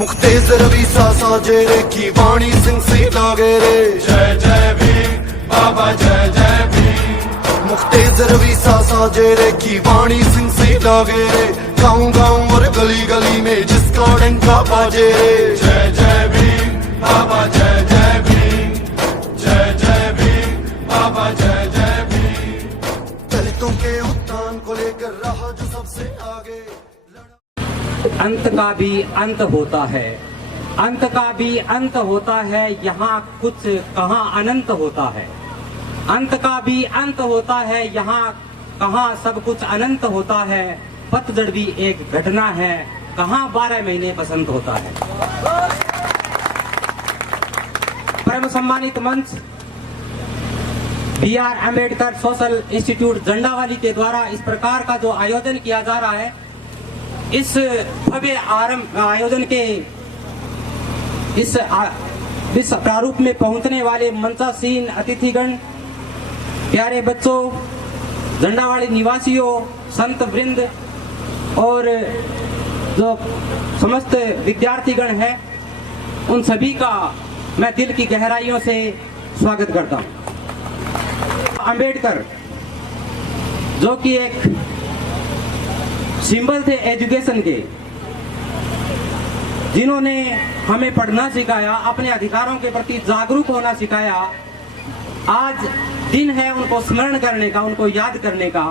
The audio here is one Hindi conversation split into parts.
मुख्तेज रवि साजे रे की वाणी सिंह सी लागे रे। जय जय भीम बाबा जय जय भीम। मुख्तेज रवि साजे रे की वाणी सिंह सी लागे रे। गाँव गाँव और गली गली में जिसका डंका बाजे रे। जय जय भीम बाबा जय जय भीम। जय जय भीम बाबा जय जय भीम। दलितों के उत्थान को लेकर रहा जो सबसे आगे। अंत का भी अंत होता है, अंत का भी अंत होता है, यहाँ कुछ कहाँ अनंत होता है। अंत का भी अंत होता है, यहाँ कहाँ सब कुछ अनंत होता है। पतझड़ भी एक घटना है, कहाँ 12 महीने बसंत होता है। परम सम्मानित मंच BR अम्बेडकर सोशल इंस्टीट्यूट झंडावाली के द्वारा इस प्रकार का जो आयोजन किया जा रहा है, इस भव्य आयोजन के इस प्रारूप में पहुंचने वाले मंचासीन अतिथिगण, प्यारे बच्चों, झंडावाली निवासियों, संत वृंद और जो समस्त विद्यार्थीगण हैं, उन सभी का मैं दिल की गहराइयों से स्वागत करता हूं। अंबेडकर जो कि एक सिंबल थे एजुकेशन के, जिन्होंने हमें पढ़ना सिखाया, अपने अधिकारों के प्रति जागरूक होना सिखाया। आज दिन है उनको स्मरण करने का, उनको याद करने का,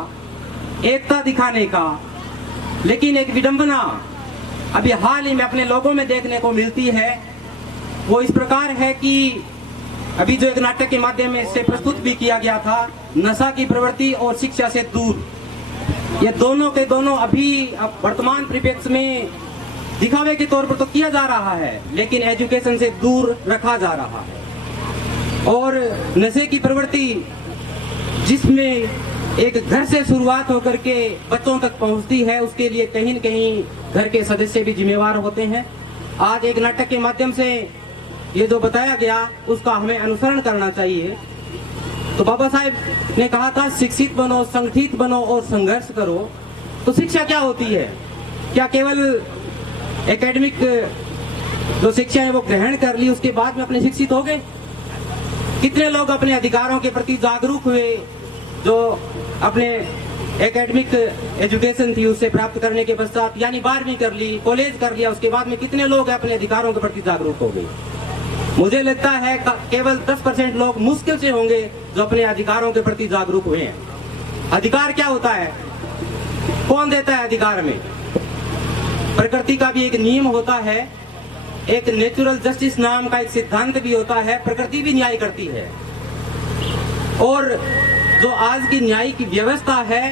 एकता दिखाने का। लेकिन एक विडंबना अभी हाल ही में अपने लोगों में देखने को मिलती है, वो इस प्रकार है कि अभी जो एक नाटक के माध्यम से प्रस्तुत भी किया गया था, नशा की प्रवृत्ति और शिक्षा से दूर, ये दोनों के दोनों अभी वर्तमान परिप्रेक्ष्य में दिखावे के तौर पर तो किया जा रहा है, लेकिन एजुकेशन से दूर रखा जा रहा है। और नशे की प्रवृत्ति जिसमें एक घर से शुरुआत होकर के बच्चों तक पहुंचती है, उसके लिए कहीं न कहीं घर के सदस्य भी जिम्मेवार होते हैं। आज एक नाटक के माध्यम से ये जो बताया गया, उसका हमें अनुसरण करना चाहिए। तो बाबा साहेब ने कहा था, शिक्षित बनो, संगठित बनो और संघर्ष करो। तो शिक्षा क्या होती है? क्या केवल एकेडमिक जो शिक्षा है वो ग्रहण कर ली, उसके बाद में अपने शिक्षित हो गए? कितने लोग अपने अधिकारों के प्रति जागरूक हुए, जो अपने एकेडमिक एजुकेशन थी उससे प्राप्त करने के पश्चात, यानी 12वीं कर ली, कॉलेज कर लिया, उसके बाद में कितने लोग अपने अधिकारों के प्रति जागरूक हो गए? मुझे लगता है केवल 10% लोग मुश्किल से होंगे जो अपने अधिकारों के प्रति जागरूक हुए हैं। अधिकार क्या होता है? कौन देता है अधिकार में? प्रकृति का भी एक नियम होता है, एक नेचुरल जस्टिस नाम का एक सिद्धांत भी होता है, प्रकृति भी न्याय करती है। और जो आज की न्याय की व्यवस्था है,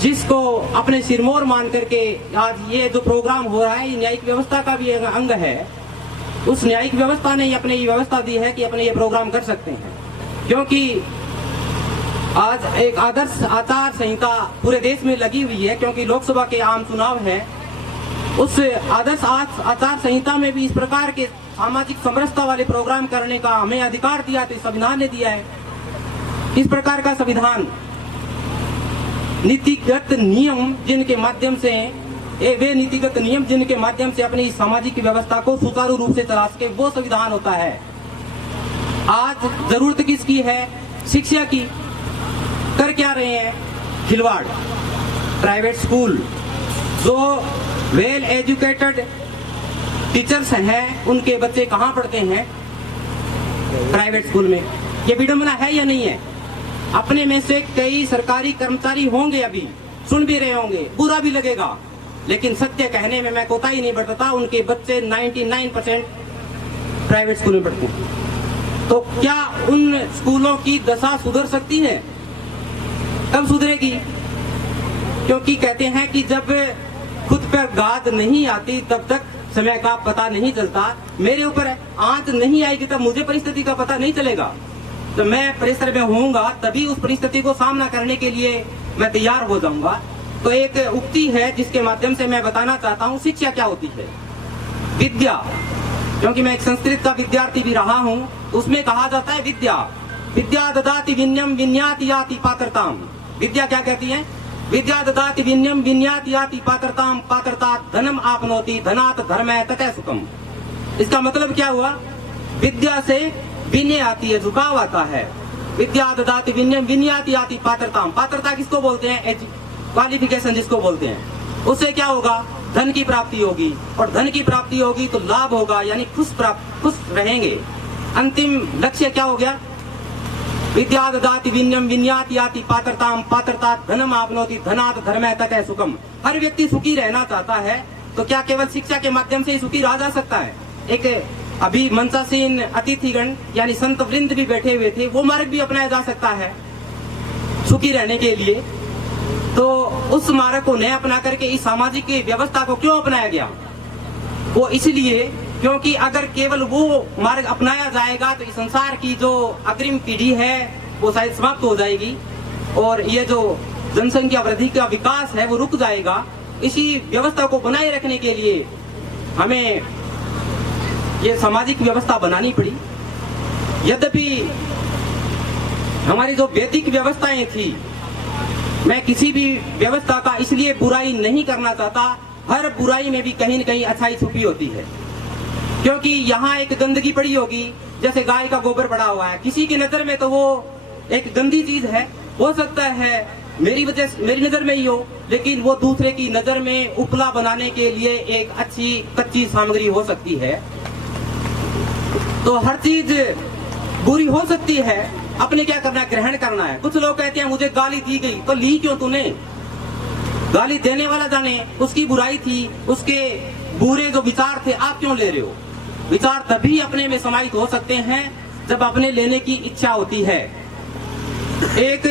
जिसको अपने सिरमौर मान करके आज ये जो प्रोग्राम हो रहा है, ये न्यायिक व्यवस्था का भी एक अंग है। उस न्यायिक व्यवस्था ने अपने ये व्यवस्था दी है कि अपने ये प्रोग्राम कर सकते हैं, क्योंकि आज एक आदर्श आचार संहिता पूरे देश में लगी हुई है, क्योंकि लोकसभा के आम चुनाव है। उस आदर्श आचार संहिता में भी इस प्रकार के सामाजिक समरसता वाले प्रोग्राम करने का हमें अधिकार दिया, तो संविधान ने दिया है। इस प्रकार का संविधान नीतिगत नियम जिनके माध्यम से वे नीतिगत नियम जिनके माध्यम से अपनी सामाजिक व्यवस्था को सुचारू रूप से चला सके, वो संविधान होता है। आज जरूरत किसकी है? शिक्षा की। कर क्या रहे हैं? खिलवाड़। प्राइवेट स्कूल, जो वेल एजुकेटेड टीचर्स हैं, उनके बच्चे कहाँ पढ़ते हैं? प्राइवेट स्कूल में। ये विडंबना है या नहीं है? अपने में से कई सरकारी कर्मचारी होंगे, अभी सुन भी रहे होंगे, बुरा भी लगेगा, लेकिन सत्य कहने में मैं कोताही नहीं बरतता। उनके बच्चे 99% प्राइवेट स्कूल में पढ़ते हैं। तो क्या उन स्कूलों की दशा सुधर सकती है? कब सुधरेगी? क्योंकि कहते हैं कि जब खुद पर गाद नहीं आती तब तक समय का पता नहीं चलता। मेरे ऊपर आंच नहीं आएगी तब मुझे परिस्थिति का पता नहीं चलेगा। तो मैं परिसर में होऊंगा तभी उस परिस्थिति को सामना करने के लिए मैं तैयार हो जाऊंगा। तो एक उक्ति है जिसके माध्यम से मैं बताना चाहता हूँ, शिक्षा क्या होती है? विद्या। क्योंकि मैं एक संस्कृत का विद्यार्थी भी रहा हूँ, उसमें कहा जाता है विद्या ददाति विनयम विन्याति याति पात्रताम। विद्या क्या कहती है? विद्या ददाति विनयम विनयाति याति पात्रताम पात्रतात धनम आपनोति धनात् धर्मः ततः सुखम। इसका मतलब क्या हुआ? विद्या से विनय आती है, झुकाव आता है। विद्या ददाति विनयम विनयाति याति पात्रताम, पात्रता किसको बोलते हैं? क्वालिफिकेशन जिसको बोलते हैं। उससे क्या होगा? धन की प्राप्ति होगी, और धन की प्राप्ति होगी तो लाभ होगा, यानी खुश रहेंगे। अंतिम लक्ष्य क्या हो गया? विद्या ददाति विनयम विनयाति याति पात्रताम पात्रतात धनम आपनोति धनात् धर्मः ततः सुखम। हर व्यक्ति सुखी रहना चाहता है, तो क्या केवल शिक्षा के माध्यम से ही सुखी रहा जा सकता है? एक अभी मंचासीन अतिथिगण यानी संत वृंद भी बैठे हुए थे, वो मार्ग भी अपनाया जा सकता है सुखी रहने के लिए। तो उस मार्ग को न अपना करके इस सामाजिक व्यवस्था को क्यों अपनाया गया? वो इसलिए क्योंकि अगर केवल वो मार्ग अपनाया जाएगा तो इस संसार की जो अग्रिम पीढ़ी है वो शायद समाप्त हो जाएगी, और ये जो जनसंख्या वृद्धि का विकास है वो रुक जाएगा। इसी व्यवस्था को बनाए रखने के लिए हमें ये सामाजिक व्यवस्था बनानी पड़ी। यद्यपि हमारी जो वैदिक व्यवस्थाएं थी, मैं किसी भी व्यवस्था का इसलिए बुराई नहीं करना चाहता, हर बुराई में भी कहीं न कहीं अच्छाई छुपी होती है। क्योंकि यहाँ एक गंदगी पड़ी होगी, जैसे गाय का गोबर पड़ा हुआ है, किसी की नजर में तो वो एक गंदी चीज है, हो सकता है मेरी नजर में ही हो, लेकिन वो दूसरे की नजर में उपला बनाने के लिए एक अच्छी कच्ची सामग्री हो सकती है। तो हर चीज बुरी हो सकती है, अपने क्या करना है? ग्रहण करना है। कुछ लोग कहते हैं मुझे गाली दी गई, तो ली क्यों तूने? गाली देने वाला जाने, उसकी बुराई थी, उसके बुरे जो विचार थे, आप क्यों ले रहे हो? विचार तभी अपने में समाहित हो सकते हैं जब अपने लेने की इच्छा होती है। एक